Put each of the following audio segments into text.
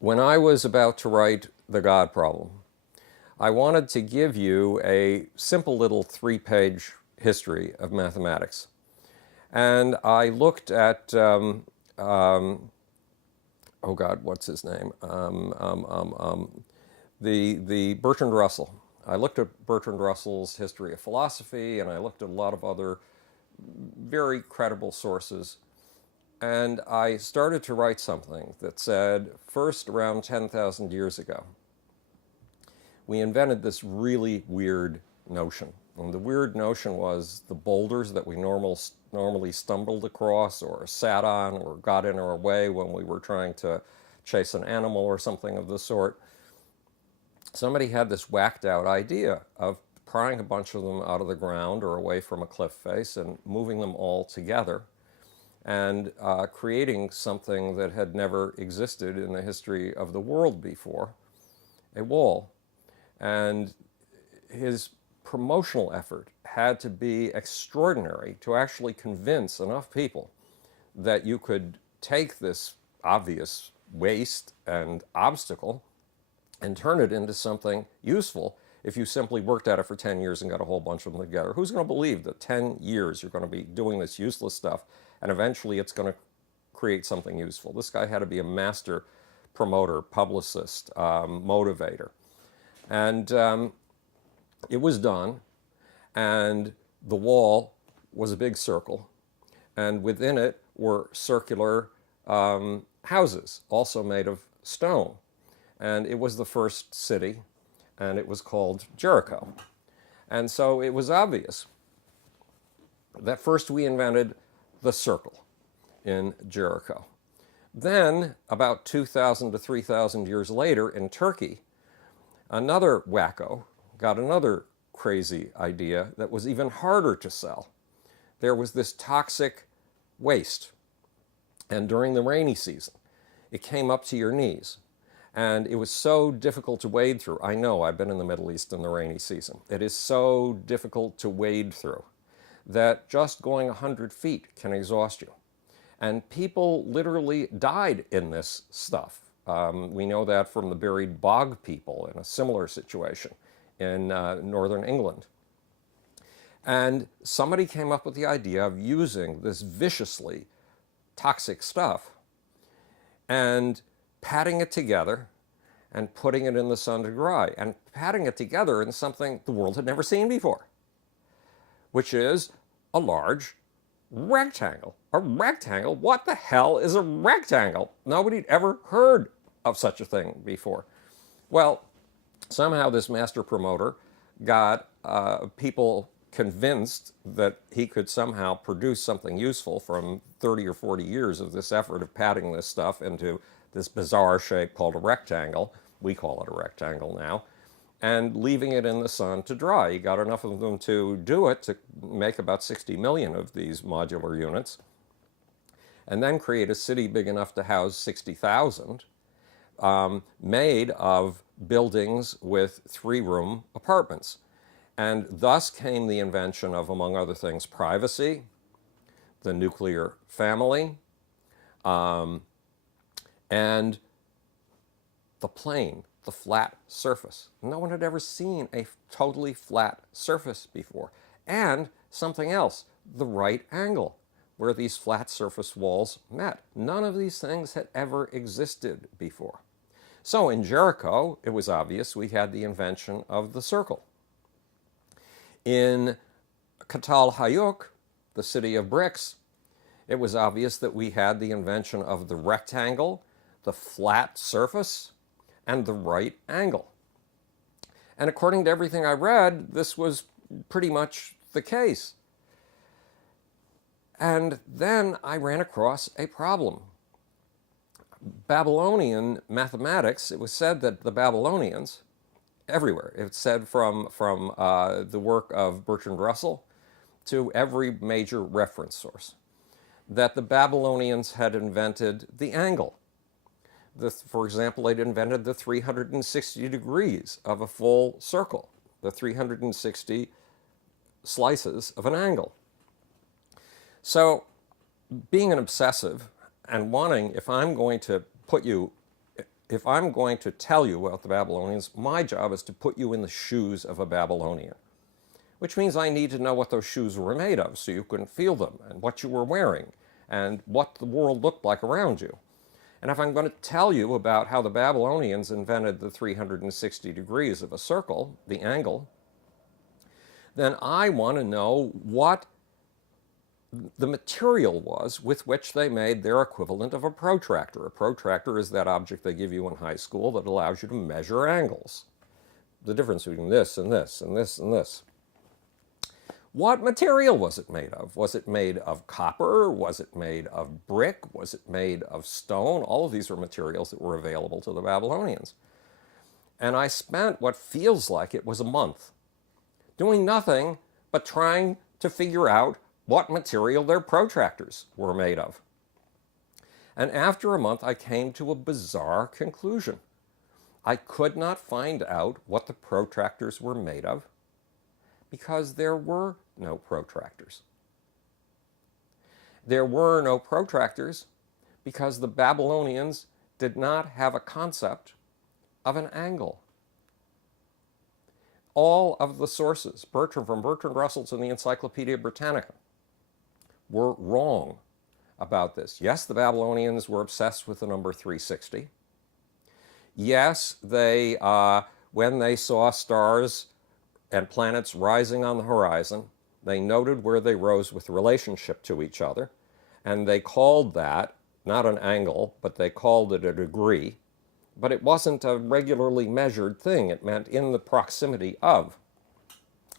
When I was about to write The God Problem, I wanted to give you a simple little three-page history of mathematics. And I looked at, oh God, what's his name? The Bertrand Russell. I looked at Bertrand Russell's History of Philosophy, and I looked at a lot of other very credible sources. And I started to write something that said, first, around 10,000 years ago, we invented this really weird notion. And the weird notion was the boulders that we normally stumbled across or sat on or got in our way when we were trying to chase an animal or something of the sort. Somebody had this whacked out idea of prying a bunch of them out of the ground or away from a cliff face and moving them all together and creating something that had never existed in the history of the world before, a wall. And his promotional effort had to be extraordinary to actually convince enough people that you could take this obvious waste and obstacle and turn it into something useful if you simply worked at it for 10 years and got a whole bunch of them together. Who's going to believe that 10 years you're going to be doing this useless stuff and eventually it's going to create something useful? This guy had to be a master promoter, publicist, motivator. And it was done, and the wall was a big circle, and within it were circular houses, also made of stone. And it was the first city, and it was called Jericho. And so it was obvious that first we invented the circle in Jericho. Then, about 2,000 to 3,000 years later in Turkey, another wacko got another crazy idea that was even harder to sell. There was this toxic waste, and during the rainy season, it came up to your knees. And it was so difficult to wade through. I know, I've been in the Middle East in the rainy season. It is so difficult to wade through that just going 100 feet can exhaust you. And people literally died in this stuff. We know that from the buried bog people in a similar situation in northern England. And somebody came up with the idea of using this viciously toxic stuff and patting it together and putting it in the sun to dry, and patting it together in something the world had never seen before, which is a large rectangle. A rectangle? What the hell is a rectangle? Nobody'd ever heard of such a thing before. Well, somehow this master promoter got people convinced that he could somehow produce something useful from 30 or 40 years of this effort of patting this stuff into this bizarre shape called a rectangle. We call it a rectangle now. And leaving it in the sun to dry. He got enough of them to do it, to make about 60 million of these modular units, and then create a city big enough to house 60,000, made of buildings with three-room apartments. And thus came the invention of, among other things, privacy, the nuclear family, and the plane, the flat surface. No one had ever seen a totally flat surface before. And something else, the right angle, where these flat surface walls met. None of these things had ever existed before. So in Jericho, it was obvious we had the invention of the circle. In Katal Hayuk, the city of bricks, it was obvious that we had the invention of the rectangle, the flat surface, and the right angle. And according to everything I read, this was pretty much the case. And then I ran across a problem. Babylonian mathematics, it was said that the Babylonians, everywhere, it's said from the work of Bertrand Russell to every major reference source, that the Babylonians had invented the angle. For example, they'd invented the 360 degrees of a full circle, the 360 slices of an angle. So being an obsessive and wanting, if I'm going to put you if I'm going to tell you about the Babylonians, my job is to put you in the shoes of a Babylonian, which means I need to know what those shoes were made of so you can feel them, and what you were wearing, and what the world looked like around you. And if I'm going to tell you about how the Babylonians invented the 360 degrees of a circle, the angle, then I want to know what the material was with which they made their equivalent of a protractor. A protractor is that object they give you in high school that allows you to measure angles. The difference between this and this and this and this. What material was it made of? Was it made of copper? Was it made of brick? Was it made of stone? All of these were materials that were available to the Babylonians. And I spent what feels like it was a month doing nothing but trying to figure out what material their protractors were made of. And after a month, I came to a bizarre conclusion. I could not find out what the protractors were made of because there were no protractors. There were no protractors because the Babylonians did not have a concept of an angle. All of the sources, from Bertrand Russell to the Encyclopedia Britannica, were wrong about this. Yes, the Babylonians were obsessed with the number 360. Yes, they, when they saw stars and planets rising on the horizon, they noted where they rose with relationship to each other, and they called that not an angle, but they called it a degree. But it wasn't a regularly measured thing. It meant in the proximity of,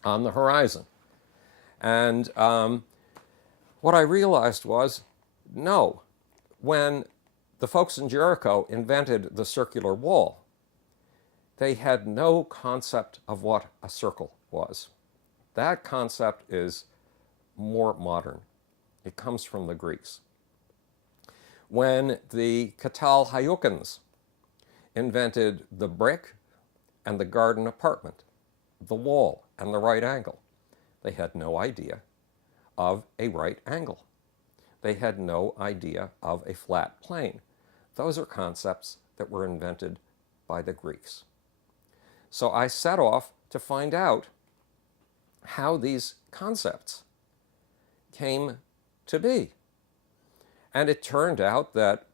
on the horizon. And what I realized was, no, when the folks in Jericho invented the circular wall, they had no concept of what a circle was. That concept is more modern. It comes from the Greeks. When the Catalhayukans invented the brick and the garden apartment, the wall and the right angle, they had no idea of a right angle. They had no idea of a flat plane. Those are concepts that were invented by the Greeks. So I set off to find out how these concepts came to be. And it turned out that,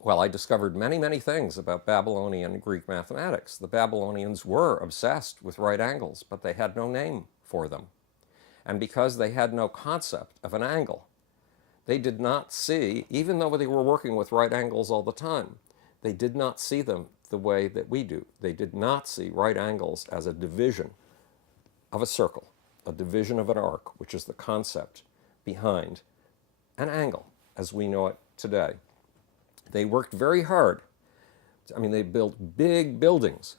well, I discovered many, many things about Babylonian and Greek mathematics. The Babylonians were obsessed with right angles, but they had no name for them. And because they had no concept of an angle, they did not see, even though they were working with right angles all the time, they did not see them the way that we do. They did not see right angles as a division of a circle, a division of an arc, which is the concept behind an angle as we know it today. They worked very hard. I mean, they built big buildings.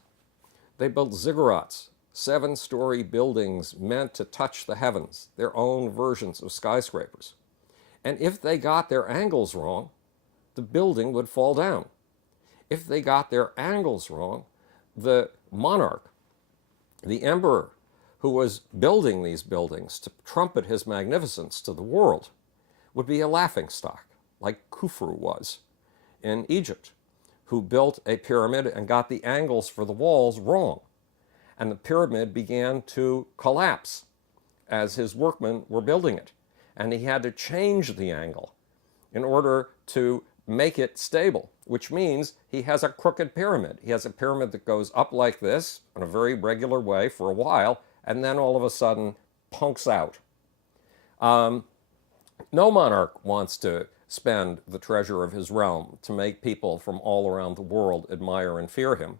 They built ziggurats, 7-story buildings meant to touch the heavens, their own versions of skyscrapers. And if they got their angles wrong, the building would fall down. If they got their angles wrong, the monarch, the emperor, who was building these buildings to trumpet his magnificence to the world, would be a laughingstock, like Khufu was in Egypt, who built a pyramid and got the angles for the walls wrong. And the pyramid began to collapse as his workmen were building it. And he had to change the angle in order to make it stable, which means he has a crooked pyramid. He has a pyramid that goes up like this in a very regular way for a while, and then all of a sudden punks out. No monarch wants to spend the treasure of his realm to make people from all around the world admire and fear him,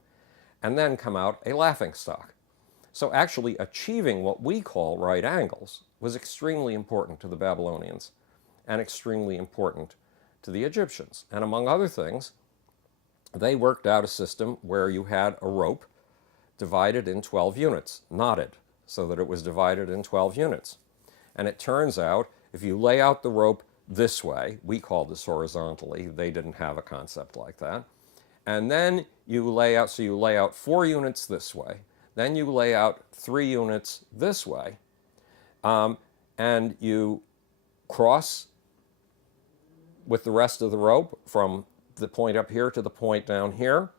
and then come out a laughingstock. So actually achieving what we call right angles was extremely important to the Babylonians and extremely important to the Egyptians. And among other things, they worked out a system where you had a rope divided in 12 units, knotted, so that it was divided in 12 units. And it turns out, if you lay out the rope this way, we call this horizontally, they didn't have a concept like that, and then you lay out, so you lay out 4 units this way, then you lay out 3 units this way, and you cross with the rest of the rope from the point up here to the point down here,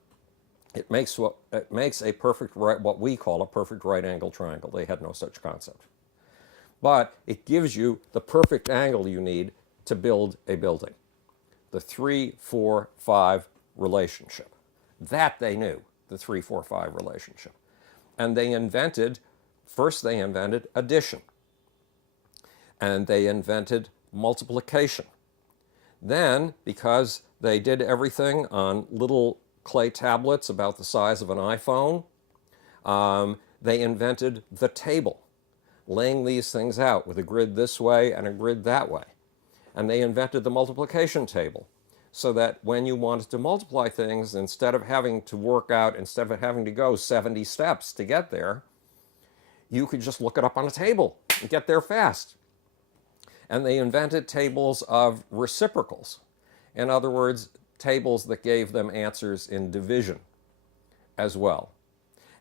it makes a perfect right, what we call a perfect right angle triangle. They had no such concept. But it gives you the perfect angle you need to build a building. The 3, 4, 5 relationship. That they knew, the 3, 4, 5 relationship. And they invented, first they invented addition. And they invented multiplication. Then, because they did everything on little clay tablets about the size of an iPhone, they invented the table, laying these things out with a grid this way and a grid that way. And they invented the multiplication table, so that when you wanted to multiply things, instead of having to go 70 steps to get there, you could just look it up on a table and get there fast. And they invented tables of reciprocals. In other words, tables that gave them answers in division as well.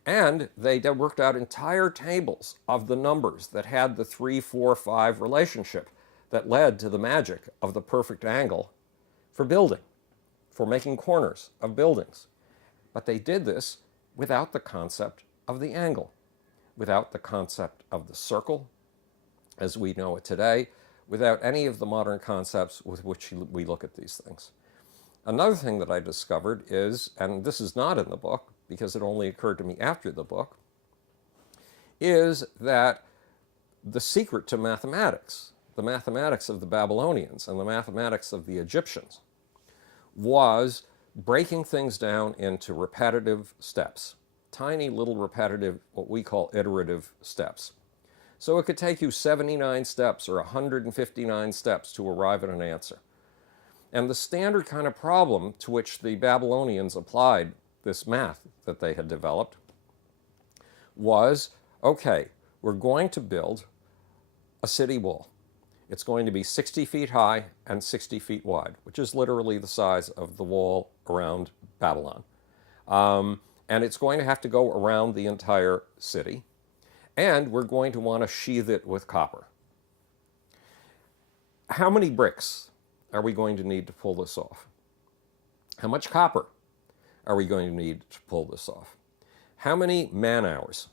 And they worked out entire tables of the numbers that had the 3, 4, 5 relationship that led to the magic of the perfect angle for building, for making corners of buildings. But they did this without the concept of the angle, without the concept of the circle, as we know it today, without any of the modern concepts with which we look at these things. Another thing that I discovered is, and this is not in the book because it only occurred to me after the book, is that the secret to mathematics, the mathematics of the Babylonians and the mathematics of the Egyptians, was breaking things down into repetitive steps, tiny little repetitive, what we call iterative steps. So it could take you 79 steps or 159 steps to arrive at an answer. And the standard kind of problem to which the Babylonians applied this math that they had developed was, okay, we're going to build a city wall. It's going to be 60 feet high and 60 feet wide, which is literally the size of the wall around Babylon. And it's going to have to go around the entire city. And we're going to want to sheathe it with copper. How many bricks are we going to need to pull this off? How much copper are we going to need to pull this off? How many man-hours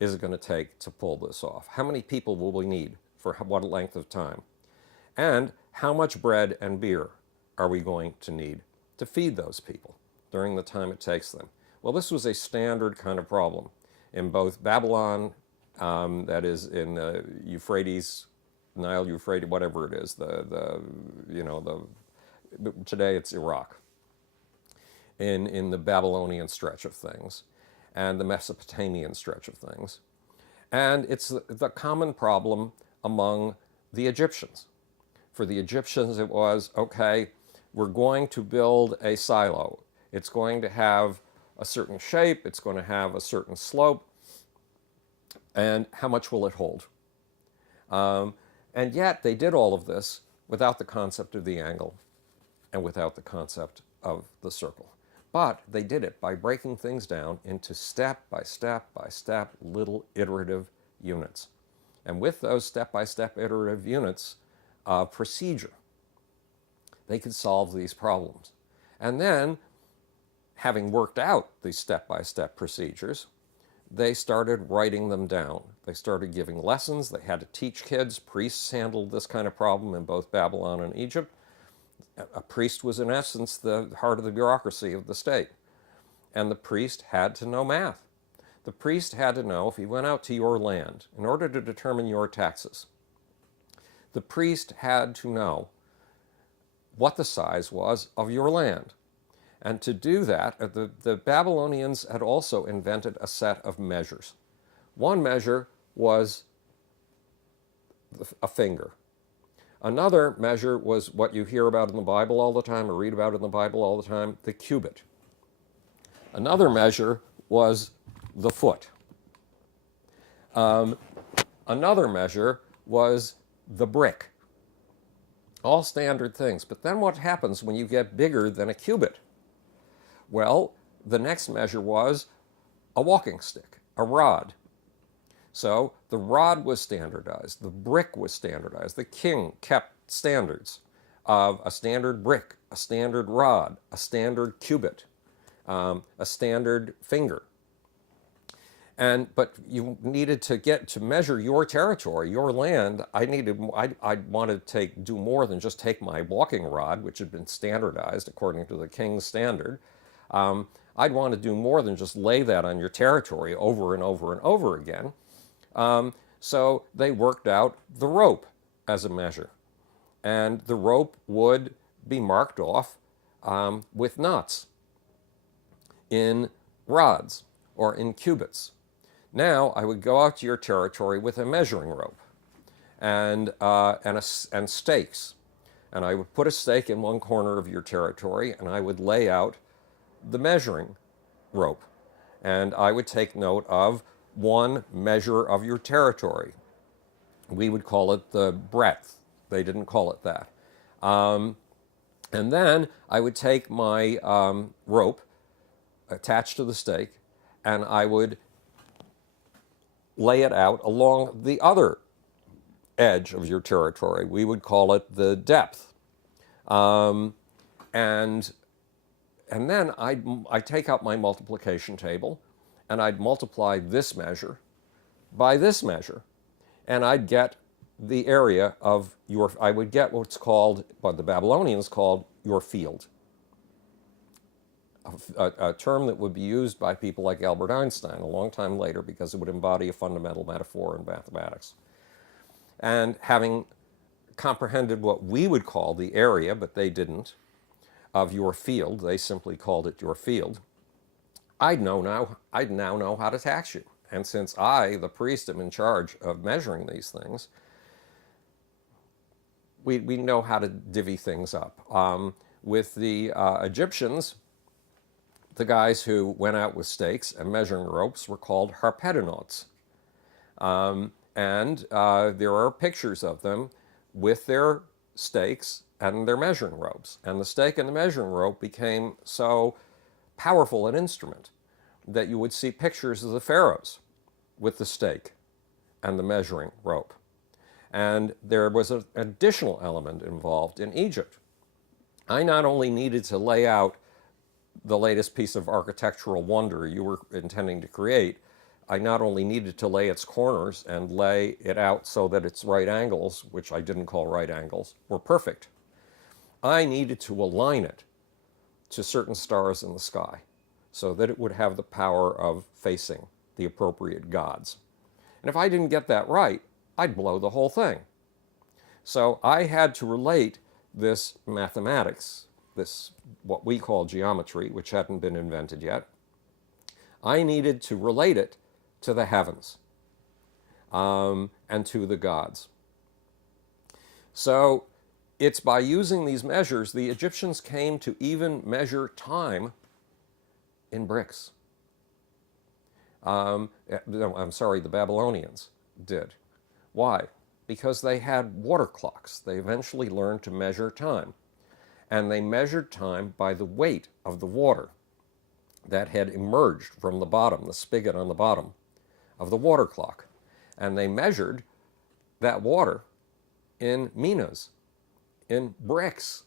is it going to take to pull this off? How many people will we need for what length of time? And how much bread and beer are we going to need to feed those people during the time it takes them? Well, this was a standard kind of problem in both Babylon, that is in the Euphrates, Nile, Euphrates, whatever it is, today it's Iraq, in the Babylonian stretch of things, and the Mesopotamian stretch of things. And it's the common problem among the Egyptians. For the Egyptians, it was, okay, we're going to build a silo. It's going to have a certain shape, it's going to have a certain slope, and how much will it hold? And yet they did all of this without the concept of the angle and without the concept of the circle. But they did it by breaking things down into step by step by step little iterative units. And with those step-by-step iterative units of procedure, they could solve these problems. And then, having worked out these step-by-step procedures, they started writing them down. They started giving lessons. They had to teach kids. Priests handled this kind of problem in both Babylon and Egypt. A priest was, in essence, the heart of the bureaucracy of the state. And the priest had to know math. The priest had to know, if he went out to your land, in order to determine your taxes, the priest had to know what the size was of your land. And to do that, the Babylonians had also invented a set of measures. One measure was a finger. Another measure was what you hear about in the Bible all the time, or read about in the Bible all the time, the cubit. Another measure was the foot. Another measure was the brick. All standard things. But then what happens when you get bigger than a cubit? Well, the next measure was a walking stick, a rod. So the rod was standardized, the brick was standardized, the king kept standards. of a standard brick, a standard rod, a standard cubit, a standard finger. But you needed to get to measure your territory, your land. I'd want to do more than just take my walking rod, which had been standardized according to the king's standard. I'd want to do more than just lay that on your territory over and over and over again. So they worked out the rope as a measure. And the rope would be marked off with knots in rods or in cubits. Now I would go out to your territory with a measuring rope and stakes. And I would put a stake in one corner of your territory, and I would lay out the measuring rope. And I would take note of one measure of your territory. We would call it the breadth. They didn't call it that. And then I would take my rope attached to the stake, and I would lay it out along the other edge of your territory. We would call it the depth. And then I'd take out my multiplication table, and I'd multiply this measure by this measure, and I'd get the area of I would get what's called, what the Babylonians called, your field. A term that would be used by people like Albert Einstein a long time later because it would embody a fundamental metaphor in mathematics. And having comprehended what we would call the area, but they didn't, of your field, they simply called it your field, I'd now know how to tax you. And since I, the priest, am in charge of measuring these things, we know how to divvy things up. With the Egyptians, the guys who went out with stakes and measuring ropes were called harpedonauts. There are pictures of them with their stakes and their measuring ropes. And the stake and the measuring rope became so powerful an instrument that you would see pictures of the pharaohs with the stake and the measuring rope. And there was an additional element involved in Egypt. I not only needed to lay out the latest piece of architectural wonder you were intending to create, I not only needed to lay its corners and lay it out so that its right angles, which I didn't call right angles, were perfect. I needed to align it to certain stars in the sky so that it would have the power of facing the appropriate gods. And if I didn't get that right, I'd blow the whole thing. So I had to relate this mathematics, this what we call geometry, which hadn't been invented yet. I needed to relate it to the heavens and to the gods. So it's by using these measures, the Egyptians came to even measure time in bricks. No, I'm sorry, the Babylonians did. Why? Because they had water clocks. They eventually learned to measure time. And they measured time by the weight of the water that had emerged from the bottom, the spigot on the bottom of the water clock. And they measured that water in minas, in bricks.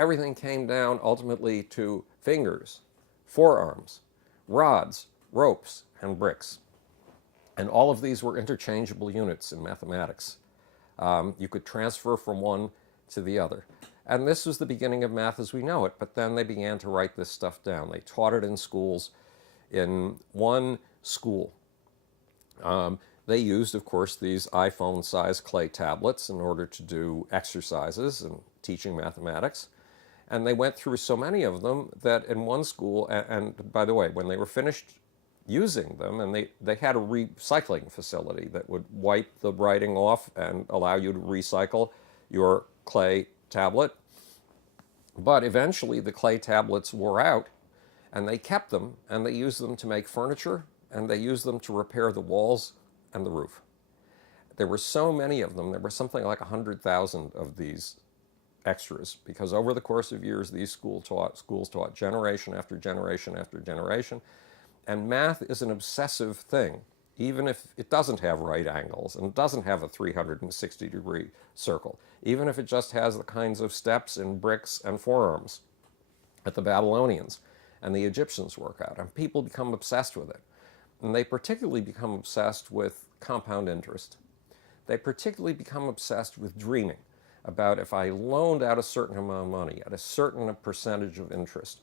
Everything came down ultimately to fingers, forearms, rods, ropes, and bricks. And all of these were interchangeable units in mathematics. You could transfer from one to the other. And this was the beginning of math as we know it, but then they began to write this stuff down. They taught it in schools. In one school, they used, of course, these iPhone-sized clay tablets in order to do exercises and teaching mathematics. And they went through so many of them that in one school, and by the way, when they were finished using them, and they had a recycling facility that would wipe the writing off and allow you to recycle your clay tablet. But eventually the clay tablets wore out, and they kept them, and they used them to make furniture, and they used them to repair the walls and the roof. There were so many of them. There were something like 100,000 of these extras, because over the course of years, these schools taught generation after generation after generation. And math is an obsessive thing. even if it doesn't have right angles and doesn't have a 360-degree circle, even if it just has the kinds of steps and bricks and forearms that the Babylonians and the Egyptians work out. And people become obsessed with it. And they particularly become obsessed with compound interest. They particularly become obsessed with dreaming about, if I loaned out a certain amount of money at a certain percentage of interest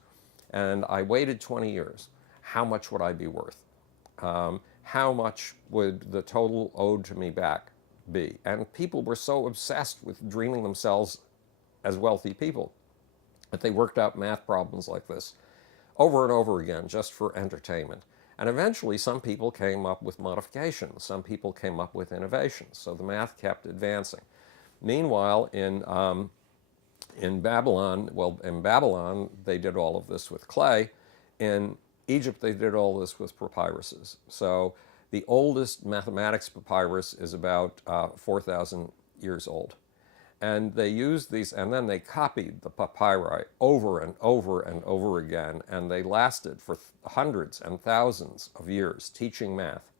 and I waited 20 years, how much would I be worth? How much would the total owed to me back be? And people were so obsessed with dreaming themselves as wealthy people that they worked out math problems like this over and over again just for entertainment. And eventually some people came up with modifications. Some people came up with innovations. So the math kept advancing. Meanwhile, in Babylon, they did all of this with clay. In Egypt, they did all this with papyruses. So the oldest mathematics papyrus is about 4,000 years old. And they used these, and then they copied the papyri over and over and over again, and they lasted for hundreds and thousands of years teaching math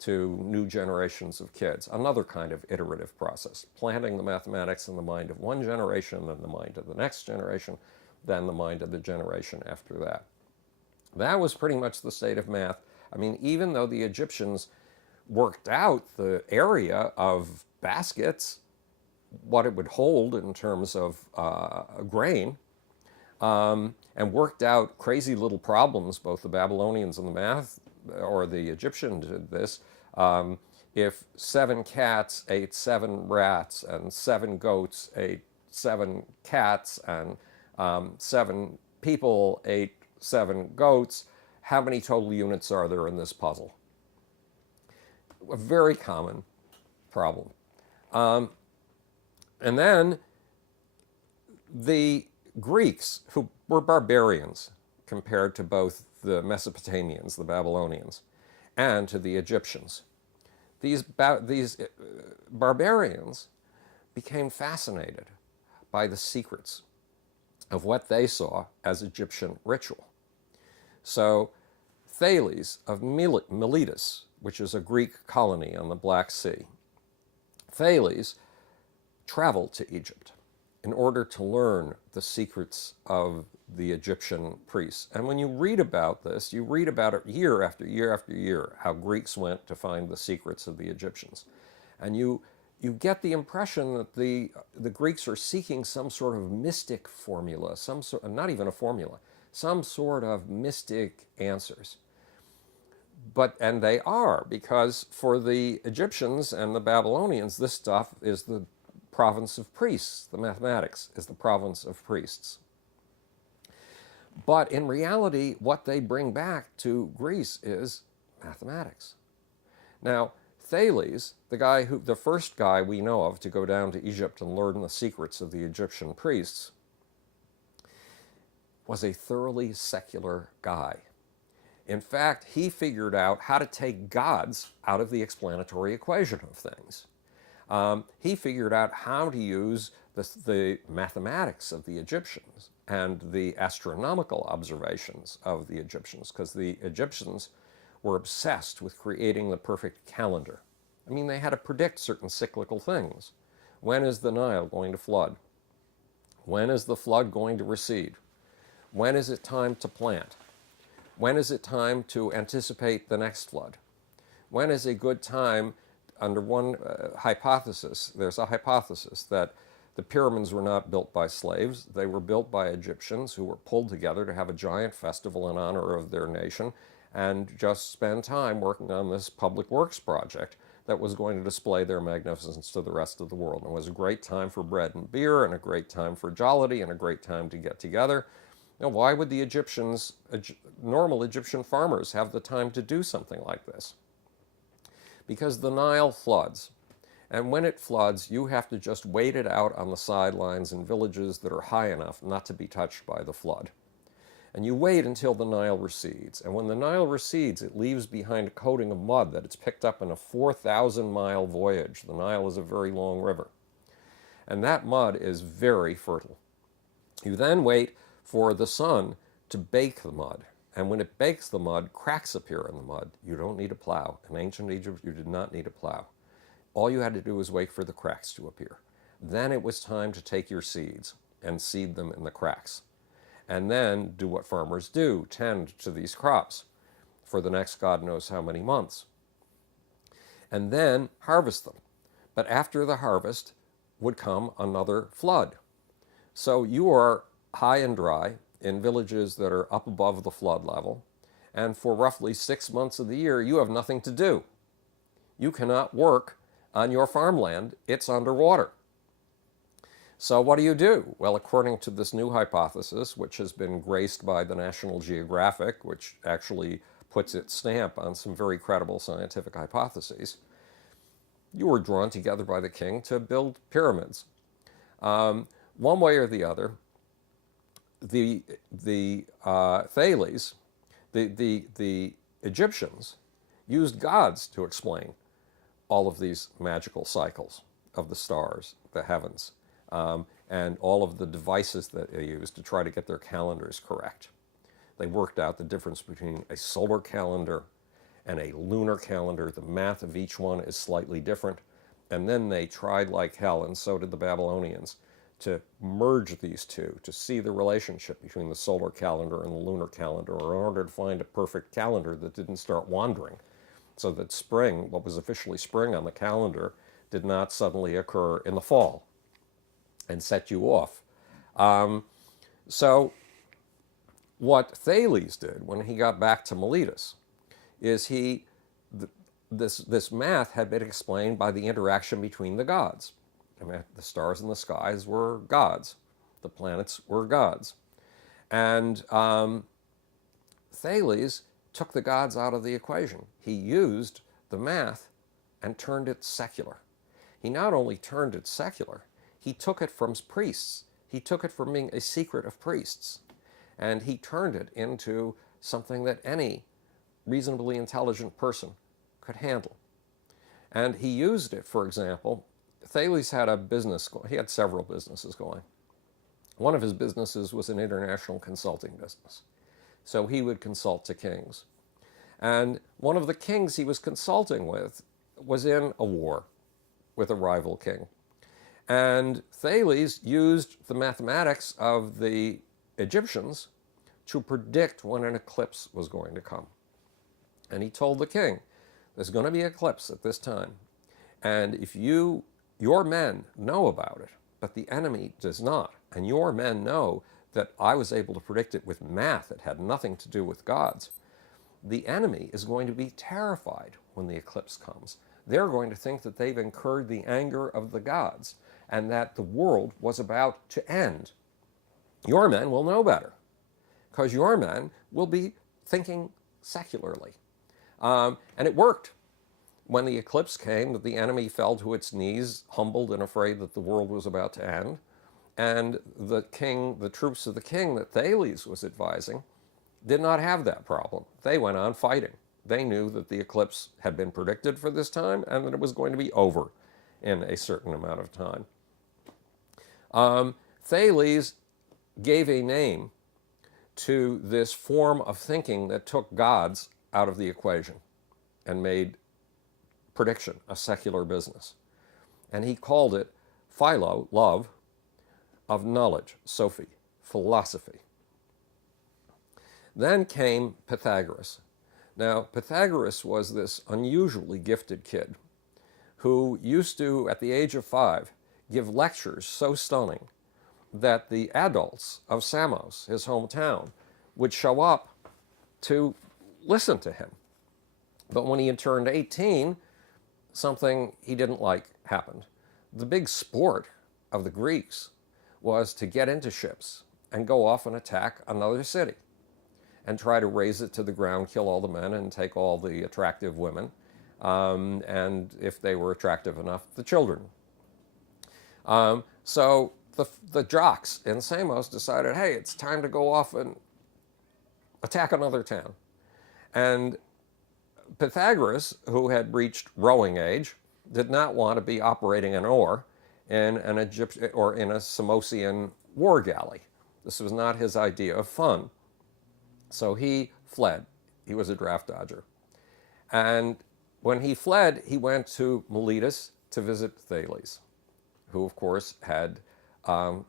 to new generations of kids. Another kind of iterative process, planting the mathematics in the mind of one generation, then the mind of the next generation, then the mind of the generation after that. That was pretty much the state of math. I mean, even though the Egyptians worked out the area of baskets, what it would hold in terms of grain, and worked out crazy little problems, both the Babylonians and the math, or the Egyptians did this. If 7 cats ate 7 rats, and 7 goats ate 7 cats, and 7 people ate 7 goats, how many total units are there in this puzzle? A very common problem. And then the Greeks, who were barbarians compared to both the Mesopotamians, the Babylonians, and to the Egyptians, these barbarians became fascinated by the secrets of what they saw as Egyptian ritual. So Thales of Miletus, which is a Greek colony on the Black Sea, Thales traveled to Egypt in order to learn the secrets of the Egyptian priests. And when you read about this, you read about it year after year after year, how Greeks went to find the secrets of the Egyptians. And you get the impression that the Greeks are seeking some sort of mystic formula, not even a formula, some sort of mystic answers. And they are, because for the Egyptians and the Babylonians, this stuff is the province of priests. The mathematics is the province of priests. But in reality, what they bring back to Greece is mathematics. Now, Thales, the first guy we know of to go down to Egypt and learn the secrets of the Egyptian priests, was a thoroughly secular guy. In fact, he figured out how to take gods out of the explanatory equation of things. He figured out how to use the mathematics of the Egyptians and the astronomical observations of the Egyptians, because the Egyptians were obsessed with creating the perfect calendar. I mean, they had to predict certain cyclical things. When is the Nile going to flood? When is the flood going to recede? When is it time to plant? When is it time to anticipate the next flood? When is a good time, under one hypothesis, there's a hypothesis that the pyramids were not built by slaves. They were built by Egyptians who were pulled together to have a giant festival in honor of their nation and just spend time working on this public works project that was going to display their magnificence to the rest of the world. And it was a great time for bread and beer, and a great time for jollity, and a great time to get together. Now, why would the Egyptians, normal Egyptian farmers, have the time to do something like this? Because the Nile floods. And when it floods, you have to just wait it out on the sidelines in villages that are high enough not to be touched by the flood. And you wait until the Nile recedes. And when the Nile recedes, it leaves behind a coating of mud that it's picked up in a 4,000-mile voyage. The Nile is a very long river. And that mud is very fertile. You then wait for the sun to bake the mud. And when it bakes the mud, cracks appear in the mud. You don't need a plow. In ancient Egypt, you did not need a plow. All you had to do was wait for the cracks to appear. Then it was time to take your seeds and seed them in the cracks. And then do what farmers do, tend to these crops for the next God knows how many months. And then harvest them. But after the harvest would come another flood. So you are high and dry in villages that are up above the flood level, and for roughly 6 months of the year, you have nothing to do. You cannot work on your farmland. It's underwater. So what do? Well, according to this new hypothesis, which has been graced by the National Geographic, which actually puts its stamp on some very credible scientific hypotheses, you were drawn together by the king to build pyramids. One way or the other, the Thales, the Egyptians, used gods to explain all of these magical cycles of the stars, the heavens, and all of the devices that they used to try to get their calendars correct. They worked out the difference between a solar calendar and a lunar calendar. The math of each one is slightly different. And then they tried like hell, and so did the Babylonians, to merge these two, to see the relationship between the solar calendar and the lunar calendar, in order to find a perfect calendar that didn't start wandering, so that spring, what was officially spring on the calendar, did not suddenly occur in the fall and set you off. So what Thales did when he got back to Miletus is this math had been explained by the interaction between the gods. I mean, the stars in the skies were gods. The planets were gods. And Thales took the gods out of the equation. He used the math and turned it secular. He not only turned it secular, he took it from priests. He took it from being a secret of priests. And he turned it into something that any reasonably intelligent person could handle. And he used it, for example, Thales had a business, he had several businesses going. One of his businesses was an international consulting business. So he would consult to kings. And one of the kings he was consulting with was in a war with a rival king. And Thales used the mathematics of the Egyptians to predict when an eclipse was going to come. And he told the king, there's going to be an eclipse at this time. And if your men know about it, but the enemy does not, and your men know that I was able to predict it with math, it had nothing to do with gods, the enemy is going to be terrified when the eclipse comes. They're going to think that they've incurred the anger of the gods and that the world was about to end. Your men will know better, because your men will be thinking secularly. And it worked. When the eclipse came, the enemy fell to its knees, humbled and afraid that the world was about to end. And the troops of the king that Thales was advising, did not have that problem. They went on fighting. They knew that the eclipse had been predicted for this time and that it was going to be over in a certain amount of time. Thales gave a name to this form of thinking that took gods out of the equation and made prediction a secular business. And he called it philo, love, of knowledge, Sophie, philosophy. Then came Pythagoras. Now, Pythagoras was this unusually gifted kid who used to, at the age of 5, give lectures so stunning that the adults of Samos, his hometown, would show up to listen to him. But when he had turned 18, something he didn't like happened. The big sport of the Greeks was to get into ships and go off and attack another city and try to raze it to the ground, kill all the men, and take all the attractive women, and if they were attractive enough, the children. So the jocks in Samos decided, hey, it's time to go off and attack another town. And Pythagoras, who had reached rowing age, did not want to be operating an oar in an Egyptian or in a Samosian war galley. This was not his idea of fun. So he fled. He was a draft dodger. And when he fled, he went to Miletus to visit Thales, who, of course, had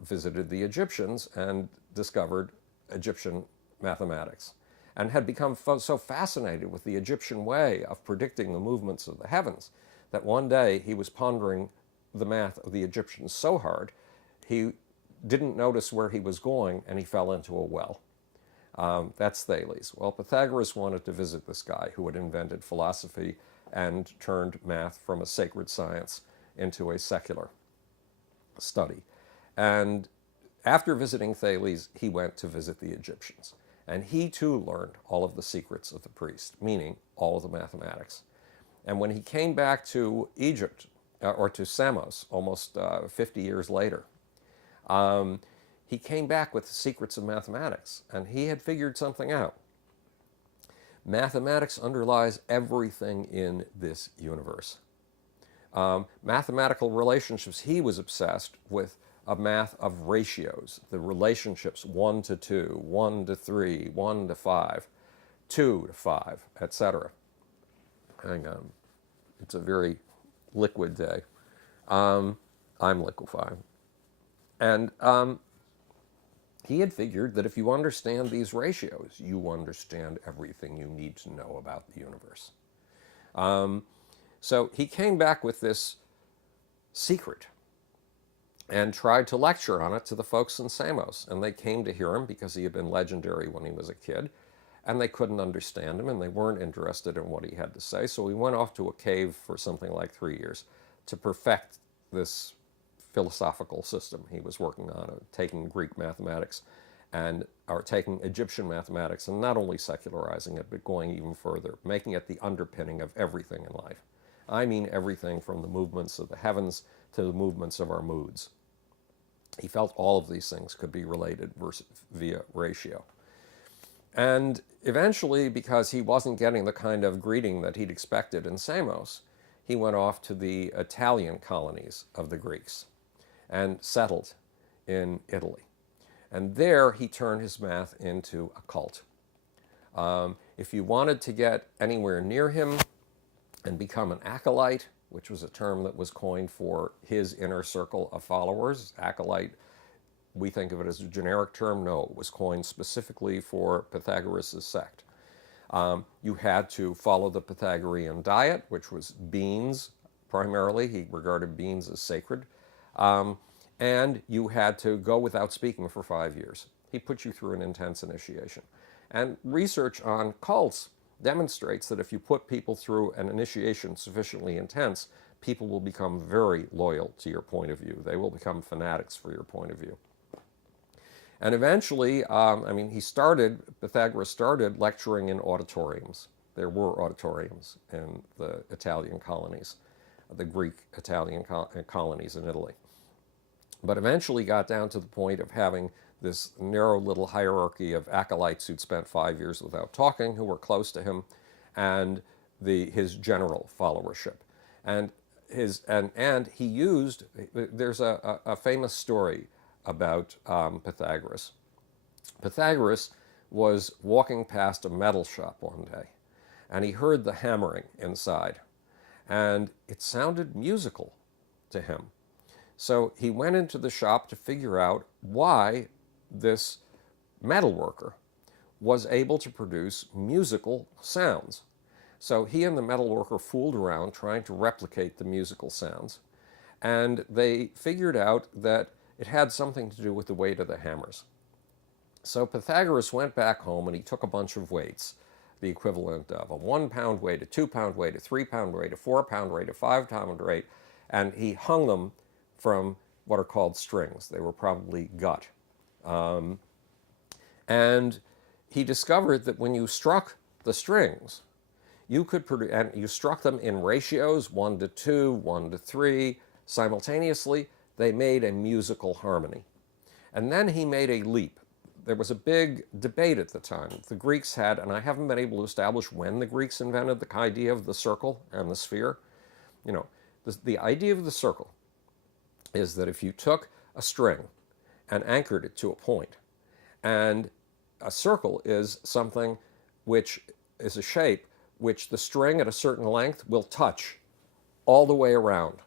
visited the Egyptians and discovered Egyptian mathematics, and had become so fascinated with the Egyptian way of predicting the movements of the heavens that one day he was pondering the math of the Egyptians so hard he didn't notice where he was going, and he fell into a well. That's Thales. Well, Pythagoras wanted to visit this guy who had invented philosophy and turned math from a sacred science into a secular study. And after visiting Thales, he went to visit the Egyptians. And he too learned all of the secrets of the priest, meaning all of the mathematics. And when he came back to Egypt, or to Samos, almost 50 years later, he came back with the secrets of mathematics, and he had figured something out. Mathematics underlies everything in this universe. Mathematical relationships, he was obsessed with a math of ratios, the relationships 1 to 2, 1 to 3, 1 to 5, 2 to 5, etc. Hang on. It's a very liquid day. I'm liquefying. And he had figured that if you understand these ratios, you understand everything you need to know about the universe. So he came back with this secret and tried to lecture on it to the folks in Samos. And they came to hear him because he had been legendary when he was a kid. And they couldn't understand him, and they weren't interested in what he had to say. So he went off to a cave for something like 3 years to perfect this philosophical system he was working on, taking Greek mathematics or taking Egyptian mathematics and not only secularizing it, but going even further, making it the underpinning of everything in life. I mean everything from the movements of the heavens to the movements of our moods. He felt all of these things could be related via ratio. And eventually, because he wasn't getting the kind of greeting that he'd expected in Samos, he went off to the Italian colonies of the Greeks and settled in Italy. And there he turned his math into a cult. If you wanted to get anywhere near him and become an acolyte, which was a term that was coined for his inner circle of followers, acolyte, we think of it as a generic term. No, it was coined specifically for Pythagoras' sect. You had to follow the Pythagorean diet, which was beans primarily. He regarded beans as sacred. And you had to go without speaking for 5 years. He put you through an intense initiation. And research on cults demonstrates that if you put people through an initiation sufficiently intense, people will become very loyal to your point of view. They will become fanatics for your point of view. And eventually, Pythagoras started lecturing in auditoriums. There were auditoriums in the Italian colonies, the Greek Italian colonies in Italy. But eventually got down to the point of having this narrow little hierarchy of acolytes who'd spent 5 years without talking, who were close to him, and his general followership. And he used, there's a famous story about Pythagoras. Pythagoras was walking past a metal shop one day, and he heard the hammering inside, and it sounded musical to him. So he went into the shop to figure out why this metalworker was able to produce musical sounds. So he and the metalworker fooled around trying to replicate the musical sounds, and they figured out that it had something to do with the weight of the hammers. So Pythagoras went back home and he took a bunch of weights, the equivalent of a 1 pound weight, a 2 pound weight, a 3 pound weight, a 4 pound weight, a 5 pound weight, and he hung them from what are called strings. They were probably gut. And he discovered that when you struck the strings, you could produce, and you struck them in ratios, 1 to 2, 1 to 3, simultaneously, they made a musical harmony. And then he made a leap. There was a big debate at the time. The Greeks had, and I haven't been able to establish when the Greeks invented the idea of the circle and the sphere. The idea of the circle is that if you took a string and anchored it to a point, and a circle is something which is a shape which the string at a certain length will touch all the way around.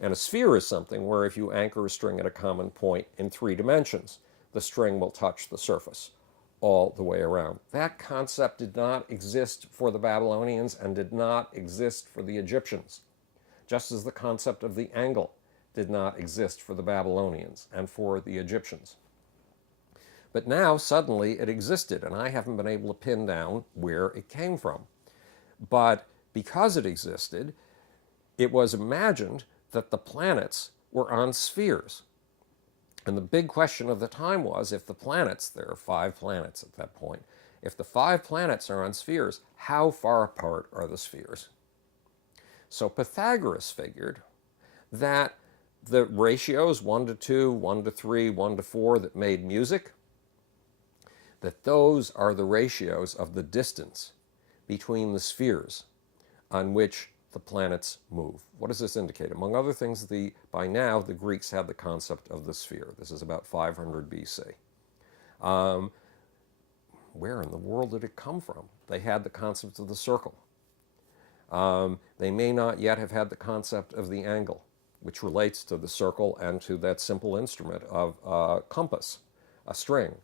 And a sphere is something where if you anchor a string at a common point in 3 dimensions, the string will touch the surface all the way around. That concept did not exist for the Babylonians and did not exist for the Egyptians, just as the concept of the angle did not exist for the Babylonians and for the Egyptians. But now, suddenly, it existed, and I haven't been able to pin down where it came from. But because it existed, it was imagined that the planets were on spheres. And the big question of the time was, if the planets, there are 5 planets at that point, if the 5 planets are on spheres, how far apart are the spheres? So Pythagoras figured that the ratios 1 to 2, 1 to 3, 1 to 4 that made music, that those are the ratios of the distance between the spheres on which the planets move. What does this indicate? Among other things, by now the Greeks had the concept of the sphere. This is about 500 BC. Where in the world did it come from? They had the concept of the circle. They may not yet have had the concept of the angle, which relates to the circle and to that simple instrument of a compass, a string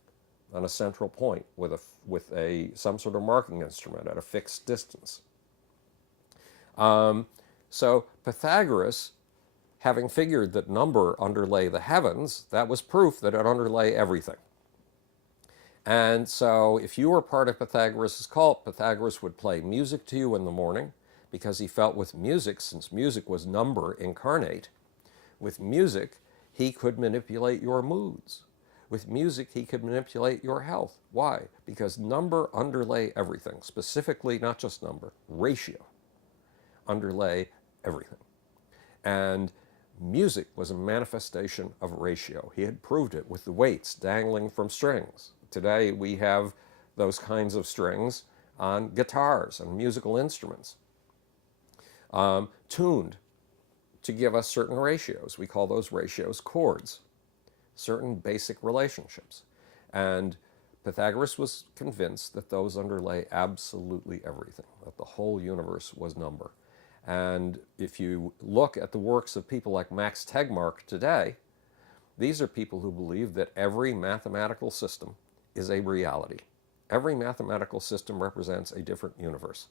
on a central point with some sort of marking instrument at a fixed distance. So Pythagoras, having figured that number underlay the heavens, that was proof that it underlay everything. And so if you were part of Pythagoras' cult, Pythagoras would play music to you in the morning, because he felt with music, since music was number incarnate, with music he could manipulate your moods. With music he could manipulate your health. Why? Because number underlay everything, specifically not just number, ratio underlay everything. And music was a manifestation of ratio. He had proved it with the weights dangling from strings. Today we have those kinds of strings on guitars and musical instruments, tuned to give us certain ratios. We call those ratios chords, certain basic relationships. And Pythagoras was convinced that those underlay absolutely everything, that the whole universe was number. And if you look at the works of people like Max Tegmark today, these are people who believe that every mathematical system is a reality. Every mathematical system represents a different universe.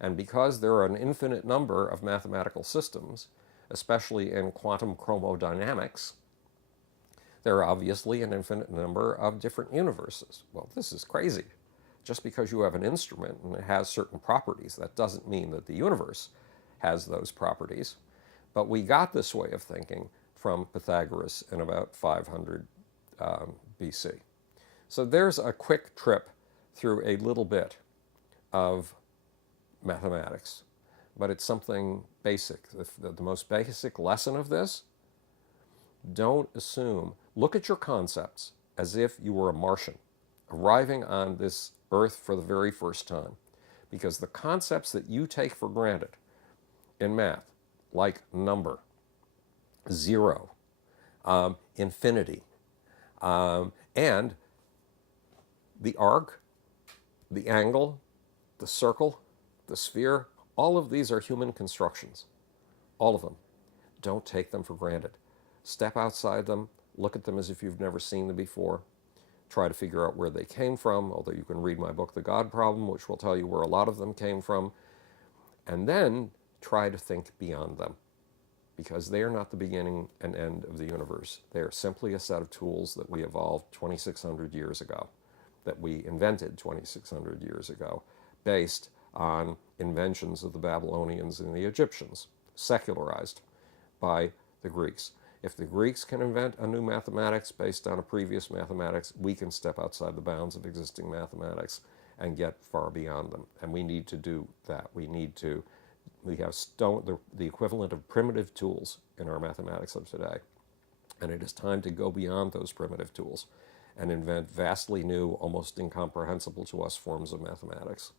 And because there are an infinite number of mathematical systems, especially in quantum chromodynamics, there are obviously an infinite number of different universes. Well, this is crazy. Just because you have an instrument and it has certain properties, that doesn't mean that the universe has those properties. But we got this way of thinking from Pythagoras in about 500 BC. So there's a quick trip through a little bit of mathematics, but it's something basic. The most basic lesson of this: don't assume, look at your concepts as if you were a Martian arriving on this earth for the very first time, because the concepts that you take for granted in math, like number, zero, infinity, and the arc, the angle, the circle, the sphere, all of these are human constructions. All of them. Don't take them for granted. Step outside them, look at them as if you've never seen them before. Try to figure out where they came from, although you can read my book, The God Problem, which will tell you where a lot of them came from. And then try to think beyond them, because they are not the beginning and end of the universe. They are simply a set of tools that we evolved 2,600 years ago, that we invented 2,600 years ago, based on inventions of the Babylonians and the Egyptians, secularized by the Greeks. If the Greeks can invent a new mathematics based on a previous mathematics, we can step outside the bounds of existing mathematics and get far beyond them. And we need to do that. We have the equivalent of primitive tools in our mathematics of today. And it is time to go beyond those primitive tools and invent vastly new, almost incomprehensible to us forms of mathematics.